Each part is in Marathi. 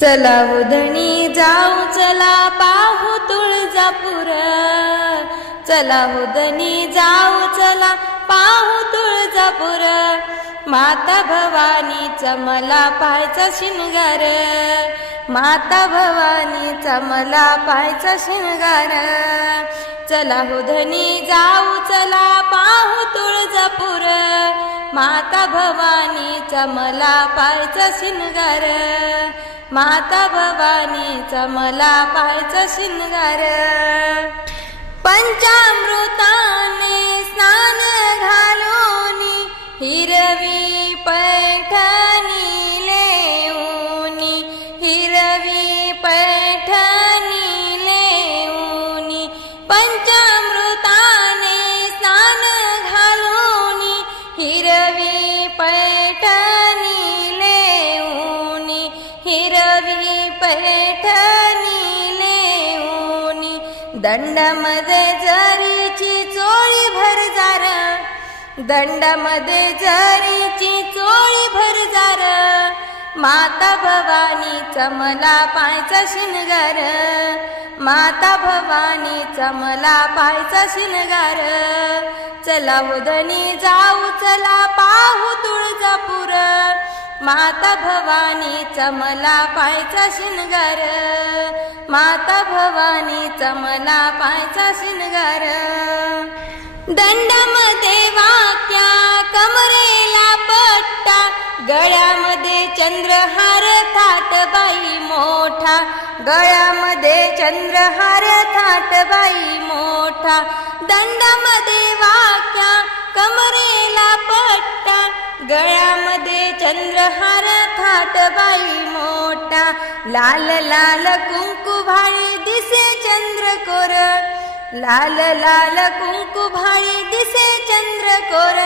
चला उधणी जाऊ चला पाहू तुळजापूर. चला उधणी जाऊ चला पाहू तुळजापूर. माता भवानीचा मला पाहायचा शिंगार. माता भवानीचा मला पाहायचा शिंगार. चला उधणी जाऊ चला पाहू तुळजापूर. माता भवानीचा मला पाहायचा शिंगार. माता भवानीचा मला पाहायचा शिंगार. पंचाम हिरवी पैठणी लेऊनी दंडामध्ये जरीची चोळी भरजार दंडामध्ये जरीची चोळी भरजार माता भवानीचा मला पायचा शिनगार. माता भवानीचा मला पायचा शिनगार. चला उदनी जाऊ चला पाहू तुळजापू माता भवानीचा मला पायचा शिनगार. माता भवानीचा मला पायचा शिनगार. दंडामध्ये वाक्या कमरेला पट्टा गळ्यामध्ये चंद्रहार थाट बाई मोठा. गळ्यामध्ये चंद्रहार थाटबाई मोठा. दंडामध्ये वाक्या कमरेला पट्टा गळ्या चंद्रहार थाटबाई मोठा लाल लाल कुंकुभाळी दिसे दिसे चंद्रकोर. लाल लाल कुंकुभाळी दिसे चंद्र कोर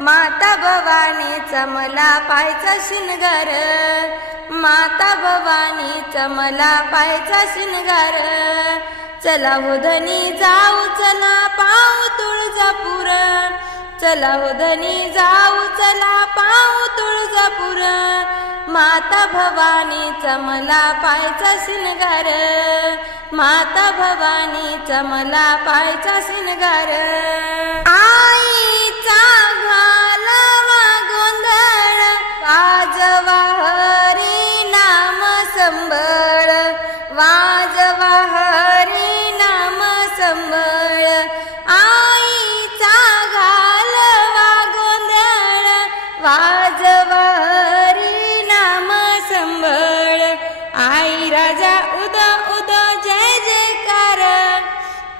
माता भवानी मला पायचा शिनगार. माता भवानी मला पायचा शिनगार. चला उधनी जाऊ चला पाऊ तुळजापूर. चला धनी जाऊ चला पाऊ तुळजापूर. माता भवानीचा मला पायचा शिनगार माता भवानीचा मला पायचा शिनगार आईचा घालवा गोंधळ वाजवा हरी नाम संभ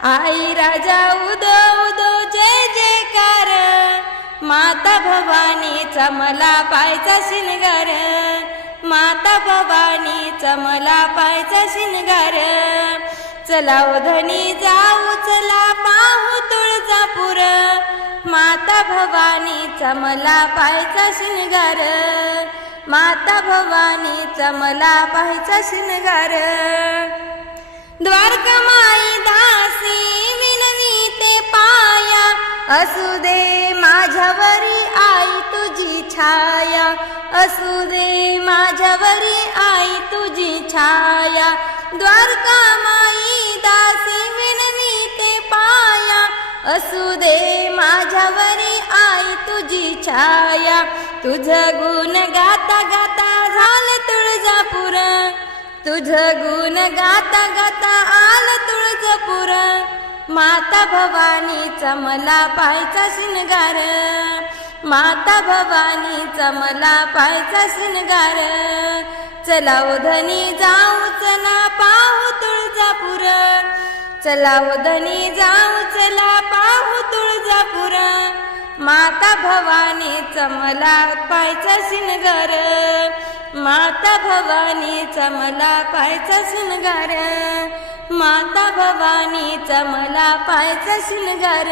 आई राजा उदो उद जय जयकार माता भवानीचा मला पायचा शिनगार. माता भवानीचा मला पायचा शिनगार. चला उधनी जाऊ चला पाहू तुळजापूर. माता भवानीचा मला पायचा शिनगार. माता भवानीचा मला पाहायचा शिनगार. द्वारकमाई दासी विनवी ते पाया. असू दे माझ्यावरी आई तुझी छाया. असू दे माझ्यावरी आई तुझी छाया. द्वारकामाई दासी विनवी ते पाया. असू दे माझ्यावरी आई तुझी छाया. तुझ गुण गाता गाता तुझ गुण गाता गाता आल तुळजापूर. माता भवानीचा मला पायचा शिनगार माता भवानीचा मला पायचा शिनगार चला धनी जाऊ चला पाहू तुळजापूर. चला धनी जाऊ चला पाहू तुळजापूर. माता भवानीचा मला पायचा शिनगार माता भवानीचा मला पायचा सुनगार माता भवानीचा मला पायचा सुनगार